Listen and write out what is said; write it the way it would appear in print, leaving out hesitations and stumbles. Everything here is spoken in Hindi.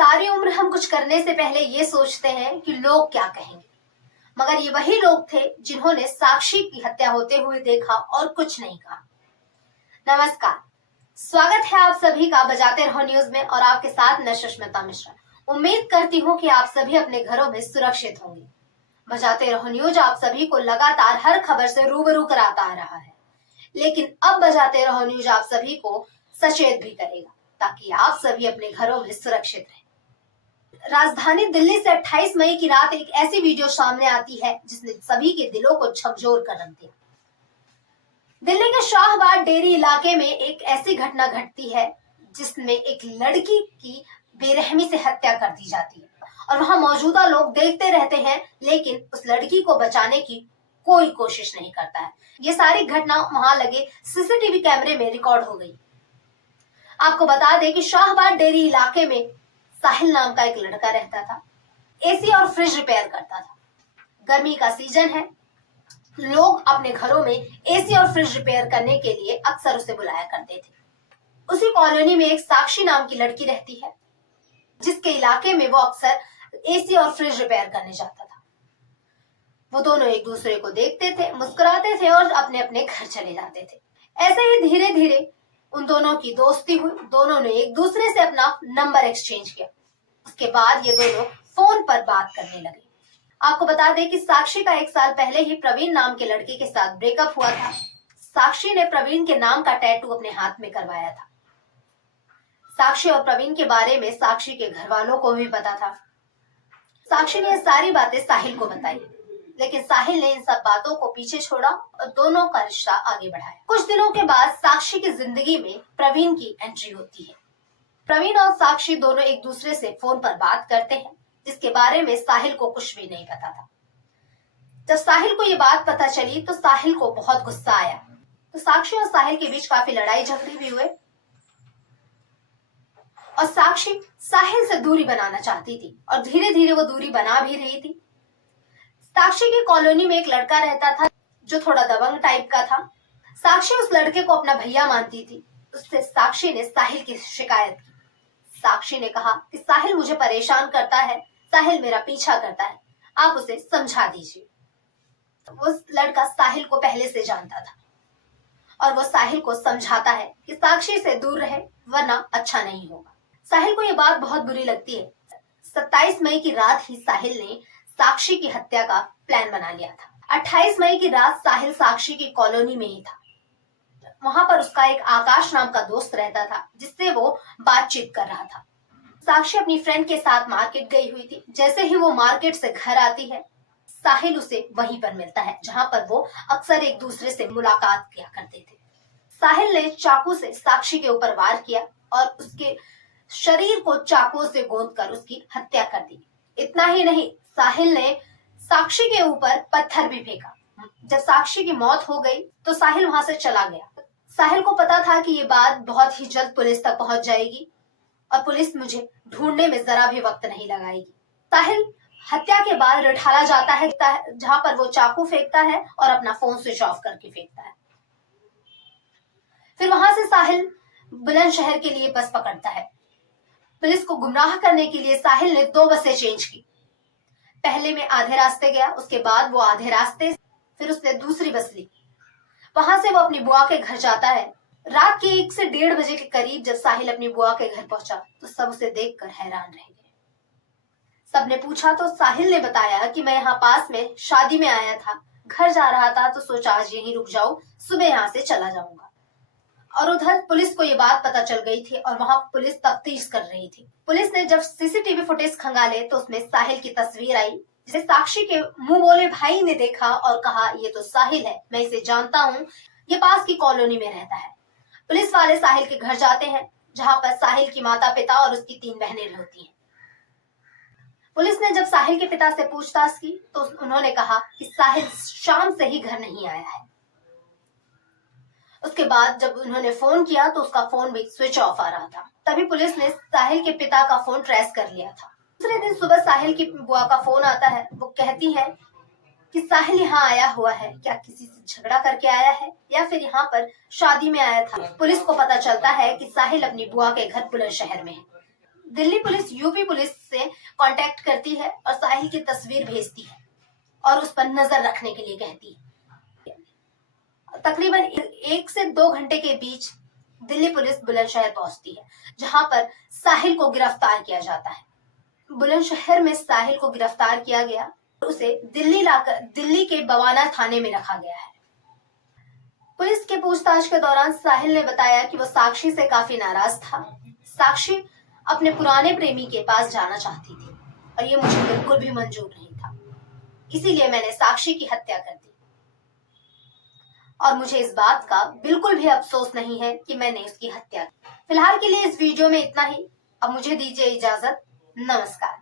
सारी उम्र हम कुछ करने से पहले ये सोचते हैं कि लोग क्या कहेंगे, मगर ये वही लोग थे जिन्होंने साक्षी की हत्या होते हुए देखा और कुछ नहीं कहा। नमस्कार, स्वागत है आप सभी का बजाते रहो न्यूज में और आपके साथ मैं सुष्मिता मिश्रा। उम्मीद करती हूँ कि आप सभी अपने घरों में सुरक्षित होंगे। बजाते रहो न्यूज आप सभी को लगातार हर खबर से रूबरू कराता आ रहा है, लेकिन अब बजाते रहो न्यूज आप सभी को सचेत भी करेगा ताकि आप सभी अपने घरों में सुरक्षित रहें। राजधानी दिल्ली से 28 मई की रात एक ऐसी वीडियो सामने आती है जिसने सभी के दिलों को झकझोर कर रख दिया। दिल्ली के शाहबाद डेरी इलाके में एक ऐसी घटना घटती है जिसमें एक लड़की की बेरहमी से हत्या कर दी जाती है और वहां मौजूदा लोग देखते रहते हैं, लेकिन उस लड़की को बचाने की कोई कोशिश नहीं करता है। ये सारी घटना वहां लगे सीसीटीवी कैमरे में रिकॉर्ड हो गई। आपको बता दें कि शाहबाद डेरी इलाके में साहिल नाम का एक लड़का रहता था। एसी और फ्रिज रिपेयर करता था। गर्मी का सीजन है, लोग अपने घरों में एसी और फ्रिज रिपेयर करने के लिए अक्सर उसे बुलाया करते थे। उसी कॉलोनी में एक साक्षी नाम की लड़की रहती है जिसके इलाके में वो अक्सर एसी और फ्रिज रिपेयर करने जाता था। वो दोनों एक दूसरे को देखते थे, मुस्कुराते थे और अपने अपने घर चले जाते थे। ऐसे ही धीरे धीरे उन दोनों की दोस्ती हुई। दोनों ने एक दूसरे से अपना नंबर एक्सचेंज किया। उसके बाद ये दोनों फोन पर बात करने लगे। आपको बता दें कि साक्षी का 1 साल पहले ही प्रवीण नाम के लड़के के साथ ब्रेकअप हुआ था। साक्षी ने प्रवीण के नाम का टैटू अपने हाथ में करवाया था। साक्षी और प्रवीण के बारे में साक्षी के घर वालों को भी पता था। साक्षी ने ये सारी बातें साहिल को बताई, लेकिन साहिल ने इन सब बातों को पीछे छोड़ा और दोनों का रिश्ता आगे बढ़ाया। कुछ दिनों के बाद साक्षी की जिंदगी में प्रवीण की एंट्री होती है। प्रवीण और साक्षी दोनों एक दूसरे से फोन पर बात करते हैं, जिसके बारे में साहिल को कुछ भी नहीं पता था। जब साहिल को ये बात पता चली तो साहिल को बहुत गुस्सा आया। तो साक्षी और साहिल के बीच काफी लड़ाई झगड़े भी हुए और साक्षी साहिल से दूरी बनाना चाहती थी और धीरे धीरे वो दूरी बना भी रही थी। साक्षी की कॉलोनी में एक लड़का रहता था जो थोड़ा दबंग टाइप का था। साक्षी उस लड़के को अपना भैया मानती थी। उससे साक्षी ने साहिल की शिकायत की। साक्षी ने कहा कि साहिल मुझे परेशान करता है, साहिल मेरा पीछा करता है, आप उसे समझा दीजिए। तो वो लड़का साहिल को पहले से जानता था और वो साहिल को समझाता है कि साक्षी से दूर रहे वरना अच्छा नहीं होगा। साहिल को ये बात बहुत बुरी लगती है। 27 मई की रात ही साहिल ने साक्षी की हत्या का प्लान बना लिया था। 28 मई की रात साहिल साक्षी की कॉलोनी में ही था। वहां पर उसका एक आकाश नाम का दोस्त रहता था जिससे वो बातचीत कर रहा था। साक्षी अपनी फ्रेंड के साथ मार्केट गई हुई थी। जैसे ही वो मार्केट से घर आती है, साहिल उसे वहीं पर मिलता है जहां पर वो अक्सर एक दूसरे से मुलाकात किया करते थे। साहिल ने चाकू से साक्षी के ऊपर वार किया और उसके शरीर को चाकू से गोंदकर उसकी हत्या कर दी। इतना ही नहीं, साहिल ने साक्षी के ऊपर पत्थर भी फेंका। जब साक्षी की मौत हो गई तो साहिल वहां से चला गया। साहिल को पता था कि ये बात बहुत ही जल्द पुलिस तक पहुंच जाएगी और पुलिस मुझे ढूंढने में जरा भी वक्त नहीं लगाएगी। साहिल हत्या के बाद रिठाला जाता है जहां पर वो चाकू फेंकता है और अपना फोन स्विच ऑफ करके फेंकता है। फिर वहां से साहिल बुलंदशहर के लिए बस पकड़ता है। पुलिस को गुमराह करने के लिए साहिल ने 2 बसें चेंज की। पहले में आधे रास्ते गया, उसके बाद वो आधे रास्ते, फिर उसने दूसरी बस ली। वहां से वो अपनी बुआ के घर जाता है। रात के 1 से 1:30 बजे के करीब जब साहिल अपनी बुआ के घर पहुंचा तो सब उसे देखकर हैरान रह गए। सबने पूछा तो साहिल ने बताया कि मैं यहाँ पास में शादी में आया था, घर जा रहा था तो सोचा आज यहीं रुक जाऊं, सुबह यहाँ से चला जाऊंगा। और उधर पुलिस को ये बात पता चल गई थी और वहां पुलिस तफ्तीश कर रही थी। पुलिस ने जब सीसीटीवी फुटेज खंगाले तो उसमें साहिल की तस्वीर आई, जिसे साक्षी के मुंह बोले भाई ने देखा और कहा ये तो साहिल है, मैं इसे जानता हूँ, ये पास की कॉलोनी में रहता है। पुलिस वाले साहिल के घर जाते हैं जहाँ पर साहिल की माता पिता और उसकी 3 बहनें रहती हैं। पुलिस ने जब साहिल के पिता से पूछताछ की तो उन्होंने कहा कि साहिल शाम से ही घर नहीं आया है। उसके बाद जब उन्होंने फोन किया तो उसका फोन भी स्विच ऑफ आ रहा था। तभी पुलिस ने साहिल के पिता का फोन ट्रेस कर लिया था। दूसरे दिन सुबह साहिल की बुआ का फोन आता है। वो कहती है कि साहिल यहाँ आया हुआ है, क्या किसी से झगड़ा करके आया है या फिर यहाँ पर शादी में आया था। पुलिस को पता चलता है कि साहिल अपनी बुआ के घर बुलंदशहर में है। दिल्ली पुलिस यूपी पुलिस से कांटेक्ट करती है और साहिल की तस्वीर भेजती है और उस पर नजर रखने के लिए कहती है। तकरीबन 1 से 2 घंटे के बीच दिल्ली पुलिस बुलंदशहर पहुंचती है, जहां पर साहिल को गिरफ्तार किया जाता है। बुलंदशहर में साहिल को गिरफ्तार किया गया, उसे दिल्ली के बवाना थाने में रखा गया है। पुलिस के पूछताछ के दौरान साहिल ने बताया कि वो साक्षी से काफी नाराज था। साक्षी अपने पुराने प्रेमी के पास जाना चाहती थी और ये मुझे बिल्कुल भी मंजूर नहीं था, इसीलिए मैंने साक्षी की हत्या कर दी और मुझे इस बात का बिल्कुल भी अफसोस नहीं है कि मैंने उसकी हत्या की। फिलहाल के लिए इस वीडियो में इतना ही। अब मुझे दीजिए इजाजत। नमस्कार।